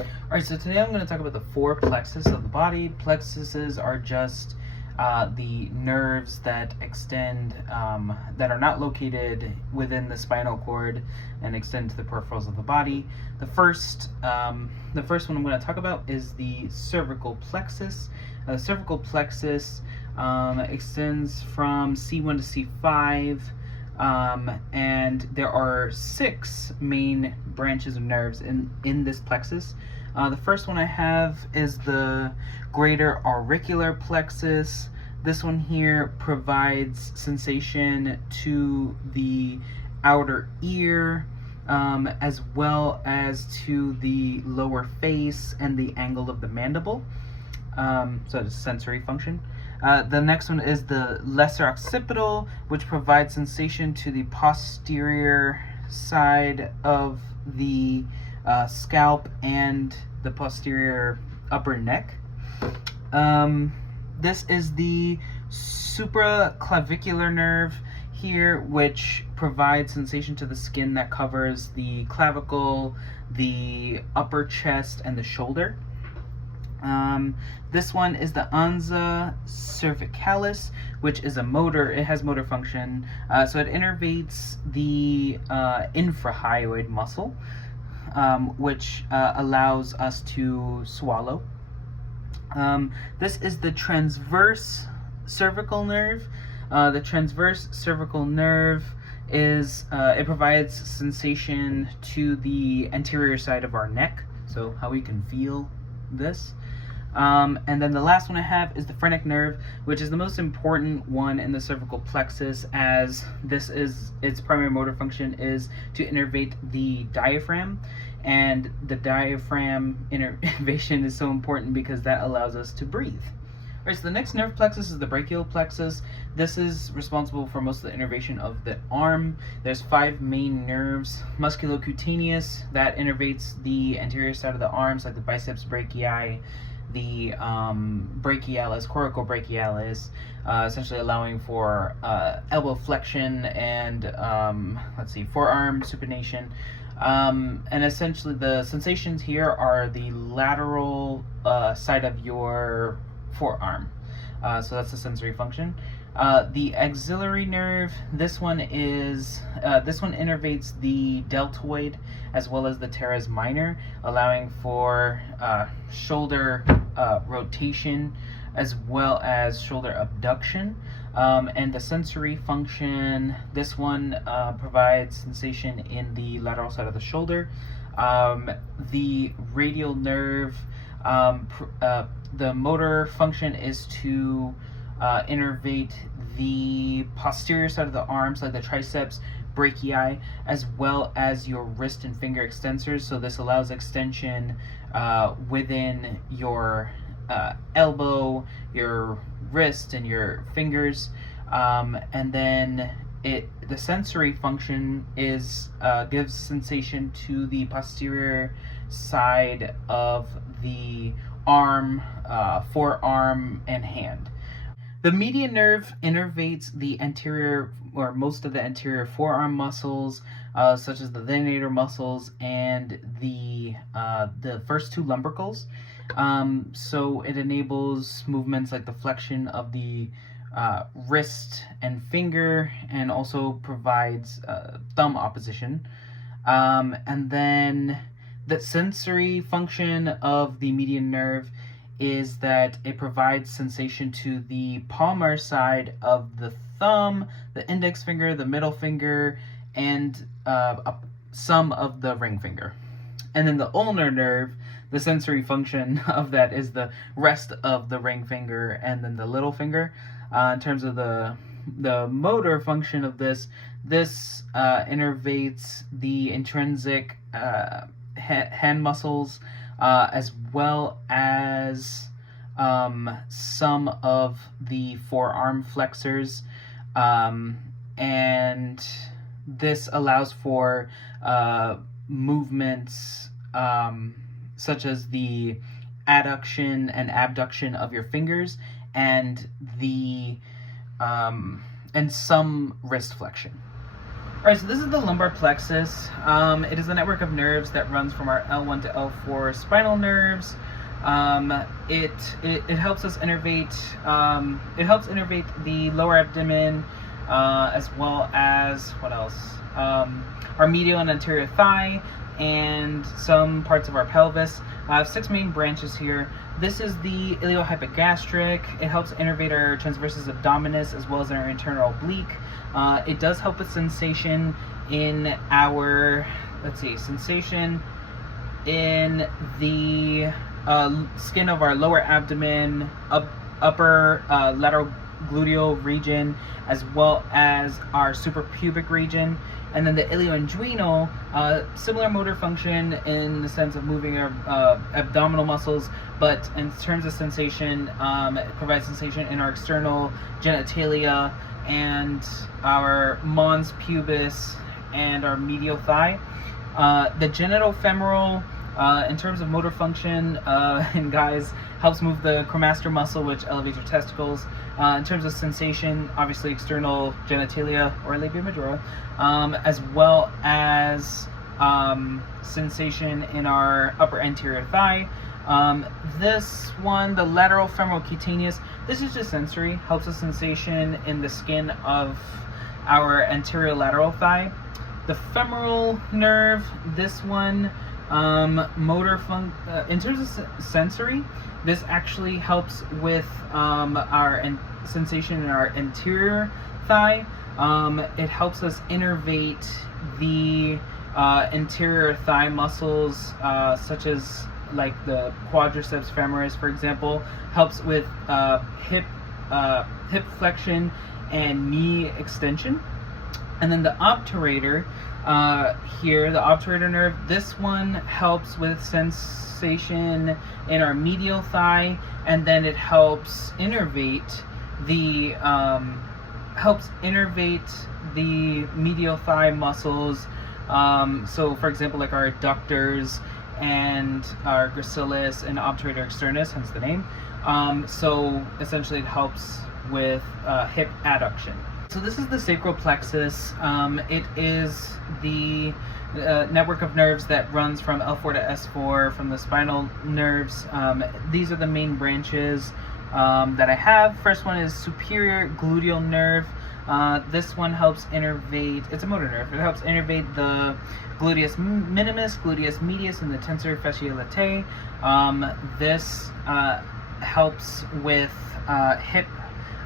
Alright, so today I'm going to talk about the four plexuses of the body. Plexuses are just the nerves that extend, that are not located within the spinal cord and extend to the peripherals of the body. The first one I'm going to talk about is the cervical plexus. The cervical plexus extends from C1 to C5. And there are 6 main branches of nerves in this plexus. The first one I have is the greater auricular plexus. This one here provides sensation to the outer ear, as well as to the lower face and the angle of the mandible. So it's sensory function. The next one is the lesser occipital, which provides sensation to the posterior side of the scalp and the posterior upper neck. This is the supraclavicular nerve here, which provides sensation to the skin that covers the clavicle, the upper chest, and the shoulder. This one is the ansa cervicalis, which is it has motor function, so it innervates the infrahyoid muscle, which allows us to swallow. This is the transverse cervical nerve. The transverse cervical nerve is, it provides sensation to the anterior side of our neck, so how we can feel this. And then the last one I have is the phrenic nerve, which is the most important one in the cervical plexus, as this is its primary motor function is to innervate the diaphragm, and the diaphragm innervation is so important because that allows us to breathe. Alright, so the next nerve plexus is the brachial plexus. This is responsible for most of the innervation of the arm. There's 5 main nerves. Musculocutaneous, that innervates the anterior side of the arms, like the biceps brachii, the brachialis, coracobrachialis, essentially allowing for elbow flexion and forearm supination. And essentially the sensations here are the lateral side of your forearm. So that's the sensory function. The axillary nerve, this one innervates the deltoid as well as the teres minor, allowing for shoulder rotation as well as shoulder abduction. And the sensory function, this one provides sensation in the lateral side of the shoulder. The radial nerve, the motor function is to innervate the posterior side of the arms, like the triceps brachii, as well as your wrist and finger extensors. So this allows extension within your elbow, your wrist, and your fingers. And then the sensory function is gives sensation to the posterior side of the arm, forearm, and hand. The median nerve innervates the anterior, or most of the anterior forearm muscles, such as the thenator muscles and the first 2 lumbricals. So it enables movements like the flexion of the wrist and finger, and also provides thumb opposition. And then the sensory function of the median nerve is that it provides sensation to the palmar side of the thumb, the index finger, the middle finger, and some of the ring finger. And then the ulnar nerve, the sensory function of that is the rest of the ring finger and then the little finger. In terms of the motor function of this innervates the intrinsic hand muscles, as well as some of the forearm flexors, and this allows for movements such as the adduction and abduction of your fingers, and some wrist flexion. Alright, so this is the lumbar plexus. It is a network of nerves that runs from our L1 to L4 spinal nerves. It helps us innervate. It helps innervate the lower abdomen, as well as what else? Our medial and anterior thigh, and some parts of our pelvis. I have 6 main branches here. This is the iliohypogastric. It helps innervate our transversus abdominis as well as our internal oblique. It does help with sensation in our, sensation in the skin of our lower abdomen, upper lateral gluteal region, as well as our suprapubic region. And then the ilioinguinal, similar motor function in the sense of moving our abdominal muscles, but in terms of sensation, it provides sensation in our external genitalia and our mons pubis and our medial thigh. The genitofemoral, in terms of motor function, in guys, helps move the cremaster muscle, which elevates your testicles. In terms of sensation, obviously external genitalia or labia majora, as well as sensation in our upper anterior thigh. This one, the lateral femoral cutaneous, this is just sensory, helps with sensation in the skin of our anterior lateral thigh. The femoral nerve, this one, in terms of sensory, this actually helps with our sensation in our anterior thigh. It helps us innervate the anterior thigh muscles, such as like the quadriceps femoris, for example. Helps with hip flexion and knee extension. And then the obturator, here, the obturator nerve, this one helps with sensation in our medial thigh, and then it helps innervate the medial thigh muscles. So for example, like our adductors and our gracilis and obturator externus, hence the name. So essentially it helps with hip adduction. So this is the sacral plexus. It is the network of nerves that runs from L4 to S4 from the spinal nerves. These are the main branches that I have. First one is superior gluteal nerve. This one helps innervate, it's a motor nerve, it helps innervate the gluteus minimus, gluteus medius, and the tensor fasciae latae. This helps with hip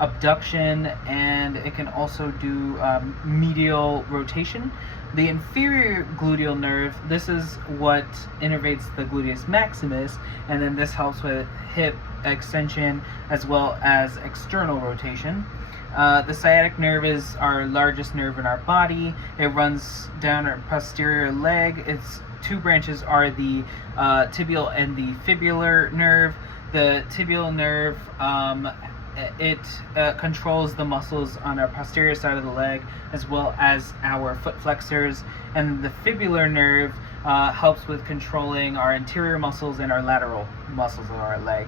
abduction, and it can also do medial rotation. The inferior gluteal nerve, this is what innervates the gluteus maximus, and then this helps with hip extension as well as external rotation. The sciatic nerve is our largest nerve in our body. It runs down our posterior leg. Its 2 branches are the tibial and the fibular nerve. The tibial nerve, it controls the muscles on our posterior side of the leg as well as our foot flexors, and the fibular nerve helps with controlling our anterior muscles and our lateral muscles of our leg.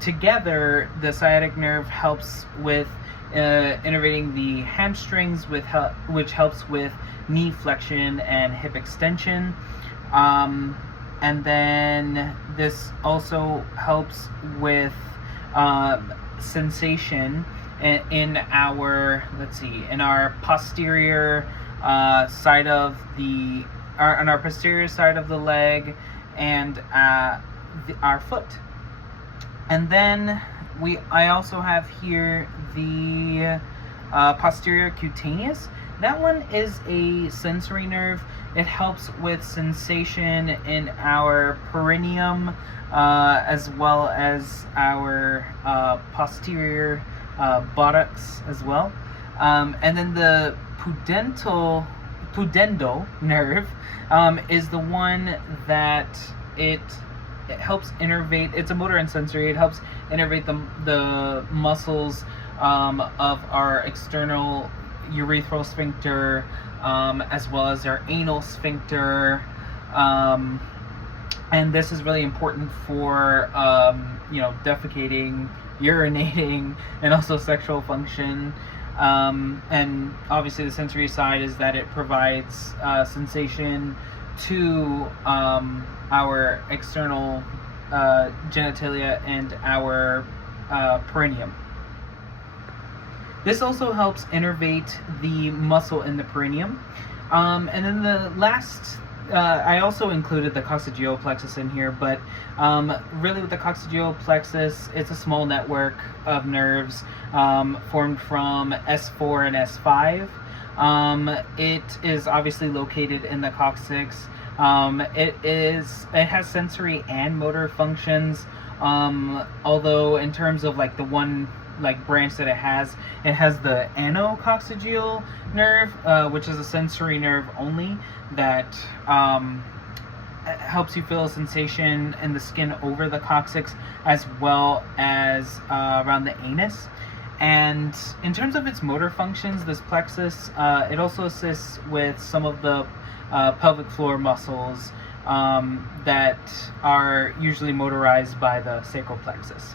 Together, the sciatic nerve helps with innervating the hamstrings, which helps with knee flexion and hip extension. And then this also helps with sensation in our, in our posterior side of the, on our posterior side of the leg and our foot. And then I also have here the posterior cutaneous. That one is a sensory nerve. It helps with sensation in our perineum as well as our posterior buttocks as well. And then the pudendal nerve is the one that it helps innervate. It's a motor and sensory. It helps innervate the muscles of our external urethral sphincter as well as our anal sphincter, and this is really important for defecating, urinating, and also sexual function. And obviously the sensory side is that it provides sensation to our external genitalia and our perineum. This also helps innervate the muscle in the perineum. And then the last, I also included the coccygeal plexus in here, but really with the coccygeal plexus, it's a small network of nerves formed from S4 and S5. It is obviously located in the coccyx. It has sensory and motor functions, although in terms of like the one like branch that it has the anococcygeal nerve, which is a sensory nerve only that helps you feel a sensation in the skin over the coccyx as well as around the anus. And in terms of its motor functions, this plexus, it also assists with some of the pelvic floor muscles that are usually motorized by the sacral plexus.